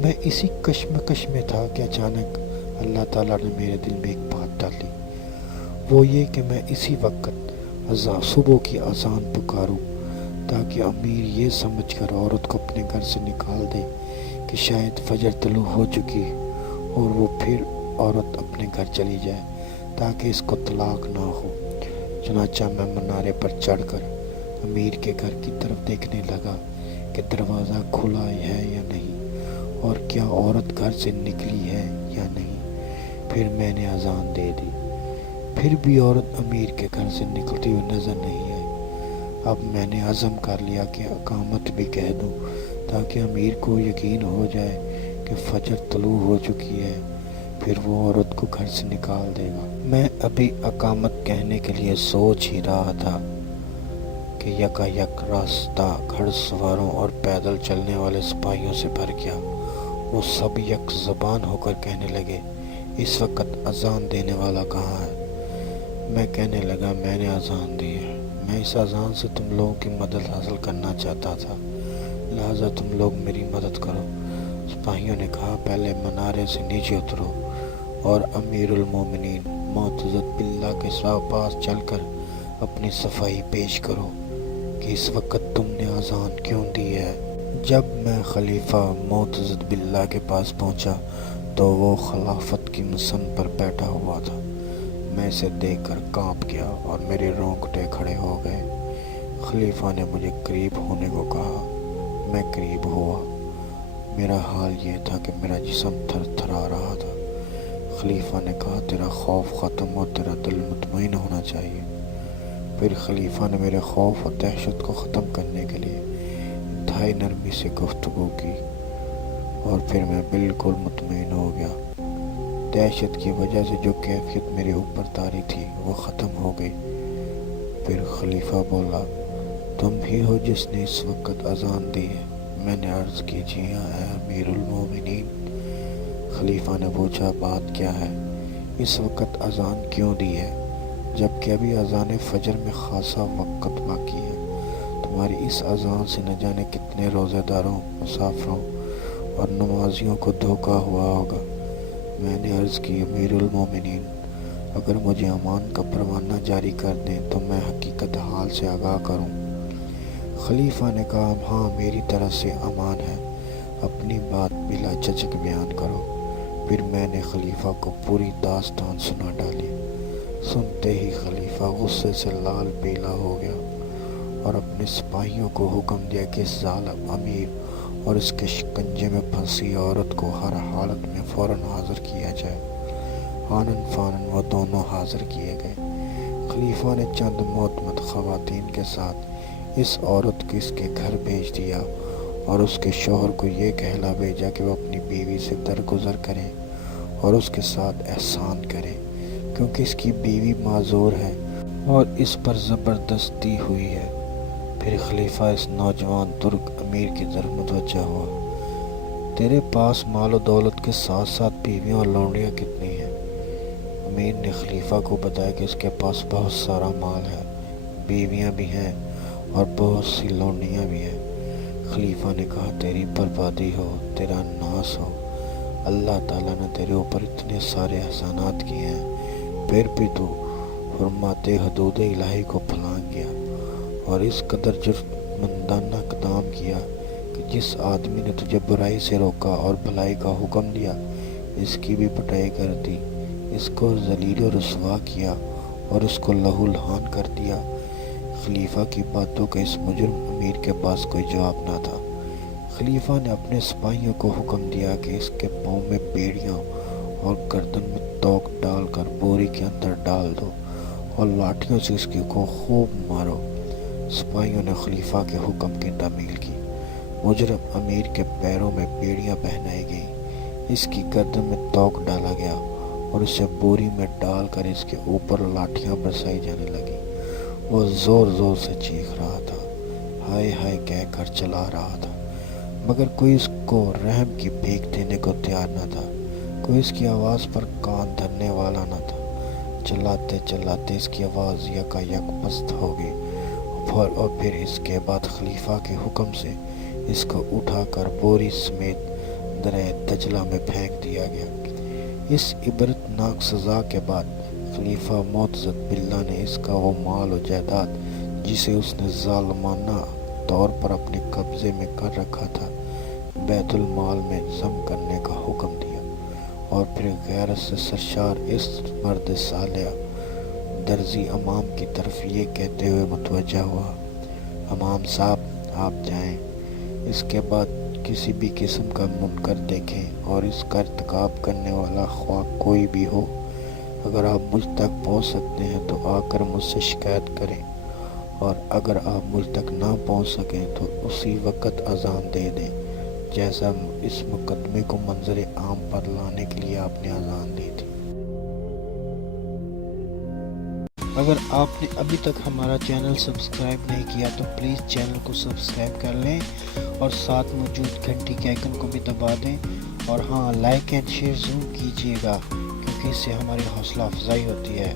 میں اسی کشمکش میں تھا کہ اچانک اللہ تعالیٰ نے میرے دل میں ایک بات ڈالی، وہ یہ کہ میں اسی وقت صبح کی اذان پکاروں تاکہ امیر یہ سمجھ کر عورت کو اپنے گھر سے نکال دے کہ شاید فجر طلوع ہو چکی اور وہ پھر عورت اپنے گھر چلی جائے تاکہ اس کو طلاق نہ ہو۔ چنانچہ میں منارے پر چڑھ کر امیر کے گھر کی طرف دیکھنے لگا کہ دروازہ کھلا ہے یا نہیں اور کیا عورت گھر سے نکلی ہے یا نہیں۔ پھر میں نے اذان دے دی، پھر بھی عورت امیر کے گھر سے نکلتی ہوئی نظر نہیں آئی۔ اب میں نے عزم کر لیا کہ اقامت بھی کہہ دوں تاکہ امیر کو یقین ہو جائے کہ فجر طلوع ہو چکی ہے، پھر وہ عورت کو گھر سے نکال دے گا۔ میں ابھی اقامت کہنے کے لیے سوچ ہی رہا تھا کہ یکا یک راستہ گھڑ سواروں اور پیدل چلنے والے سپاہیوں سے بھر گیا۔ وہ سب یک زبان ہو کر کہنے لگے، اس وقت اذان دینے والا کہاں ہے؟ میں کہنے لگا، میں نے اذان دی ہے۔ میں اس اذان سے تم لوگوں کی مدد حاصل کرنا چاہتا تھا، لہٰذا تم لوگ میری مدد کرو۔ سپاہیوں نے کہا، پہلے منارے سے نیچے اترو اور امیر المومنین معتضد باللہ کے پاس چل کر اپنی صفائی پیش کرو کہ اس وقت تم نے اذان کیوں دی ہے۔ جب میں خلیفہ معتضد باللہ کے پاس پہنچا تو وہ خلافت کی مسن پر بیٹھا ہوا تھا۔ میں اسے دیکھ کر کانپ گیا اور میرے رونگٹے کھڑے ہو گئے۔ خلیفہ نے مجھے قریب ہونے کو کہا، میں قریب ہوا۔ میرا حال یہ تھا کہ میرا جسم تھر تھرا رہا تھا۔ خلیفہ نے کہا، تیرا خوف ختم اور تیرا دل مطمئن ہونا چاہیے۔ پھر خلیفہ نے میرے خوف اور دہشت کو ختم کرنے کے لیے انتہائی نرمی سے گفتگو کی اور پھر میں بالکل مطمئن ہو گیا۔ دہشت کی وجہ سے جو کیفیت میرے اوپر طاری تھی وہ ختم ہو گئی۔ پھر خلیفہ بولا، تم ہی ہو جس نے اس وقت اذان دی ہے؟ میں نے عرض کی، جی ہاں اے امیر المومنین۔ خلیفہ نے پوچھا، بات کیا ہے؟ اس وقت اذان کیوں دی ہے جبکہ ابھی اذان فجر میں خاصا وقت باقی ہے؟ تمہاری اس اذان سے نہ جانے کتنے روزہ داروں، مسافروں اور نمازیوں کو دھوکہ ہوا ہوگا۔ میں نے عرض کی، امیر المومنین، اگر مجھے امان کا پروانہ جاری کر دیں تو میں حقیقت حال سے آگاہ کروں۔ خلیفہ نے کہا، ہاں میری طرف سے امان ہے، اپنی بات بلا جھجک بیان کرو۔ پھر میں نے خلیفہ کو پوری داستان سنا ڈالی۔ سنتے ہی خلیفہ غصے سے لال پیلا ہو گیا اور اپنے سپاہیوں کو حکم دیا کہ اس ظالم امیر اور اس کے شکنجے میں پھنسی عورت کو ہر حالت میں فوراً حاضر کیا جائے۔ آنن فانن وہ دونوں حاضر کیے گئے۔ خلیفہ نے چند معتمد خواتین کے ساتھ اس عورت کو اس کے گھر بھیج دیا اور اس کے شوہر کو یہ کہلا بھیجا کہ وہ اپنی بیوی سے درگزر کرے اور اس کے ساتھ احسان کرے، کیونکہ اس کی بیوی معذور ہے اور اس پر زبردستی ہوئی ہے۔ پھر خلیفہ اس نوجوان ترک امیر کی طرف متوجہ ہوا، تیرے پاس مال و دولت کے ساتھ ساتھ بیویاں اور لونڈیاں کتنی ہیں؟ امیر نے خلیفہ کو بتایا کہ اس کے پاس بہت سارا مال ہے، بیویاں بھی ہیں اور بہت سی لونڈیاں بھی ہیں۔ خلیفہ نے کہا، تیری بربادی ہو، تیرا ناس ہو، اللہ تعالیٰ نے تیرے اوپر اتنے سارے احسانات کیے ہیں، پھر بھی تو حرمات حدود الہی کو پھلانگ گیا اور اس قدر جرمندانہ اقدام کیا کہ جس آدمی نے تجھے برائی سے روکا اور بھلائی کا حکم دیا اس کی بھی پٹائی کر دی، اس کو ذلیل و رسوا کیا اور اس کو لہو لہان کر دیا۔ خلیفہ کی باتوں کا اس مجرم امیر کے پاس کوئی جواب نہ تھا۔ خلیفہ نے اپنے سپاہیوں کو حکم دیا کہ اس کے پاؤں میں بیڑیاں اور گردن میں توق ڈال کر بوری کے اندر ڈال دو اور لاٹھیوں سے اس کو خوب مارو۔ سپاہیوں نے خلیفہ کے حکم کی تعمیل کی۔ مجرم امیر کے پیروں میں بیڑیاں پہنائی گئیں، اس کی گردن میں توق ڈالا گیا اور اسے بوری میں ڈال کر اس کے اوپر لاٹھیاں برسائی جانے لگیں۔ وہ زور زور سے چیخ رہا تھا، ہائے ہائے کہہ کر چلا رہا تھا، مگر کوئی اس کو رحم کی بھیک دینے کو تیار نہ تھا، کوئی اس کی آواز پر کان دھرنے والا نہ تھا۔ چلاتے چلاتے اس کی آواز یکا یک پست ہو گئی اور پھر اس کے بعد خلیفہ کے حکم سے اس کو اٹھا کر بوری سمیت درہ دجلہ میں پھینک دیا گیا۔ اس عبرتناک سزا کے بعد خلیفہ معتضد باللہ نے اس کا وہ مال و جائیداد جسے اس نے ظالمانہ طور پر اپنے قبضے میں کر رکھا تھا بیت المال میں ضم کرنے کا حکم دیا، اور پھر غیرت سے سرشار اس مرد صالح درزی امام کی طرف یہ کہتے ہوئے متوجہ ہوا: امام صاحب آپ جائیں، اس کے بعد کسی بھی قسم کا منکر دیکھیں اور اس کا ارتکاب کرنے والا خواہ کوئی بھی ہو، اگر آپ مجھ تک پہنچ سکتے ہیں تو آ کر مجھ سے شکایت کریں، اور اگر آپ مجھ تک نہ پہنچ سکیں تو اسی وقت اذان دے دیں جیسا اس مقدمے کو منظر عام پر لانے کے لیے آپ نے اذان دی تھی۔ اگر آپ نے ابھی تک ہمارا چینل سبسکرائب نہیں کیا تو پلیز چینل کو سبسکرائب کر لیں اور ساتھ موجود گھنٹی کے آئیکن کو بھی دبا دیں، اور ہاں لائک اینڈ شیئر ضرور کیجیے گا کیونکہ اس سے ہماری حوصلہ افزائی ہوتی ہے۔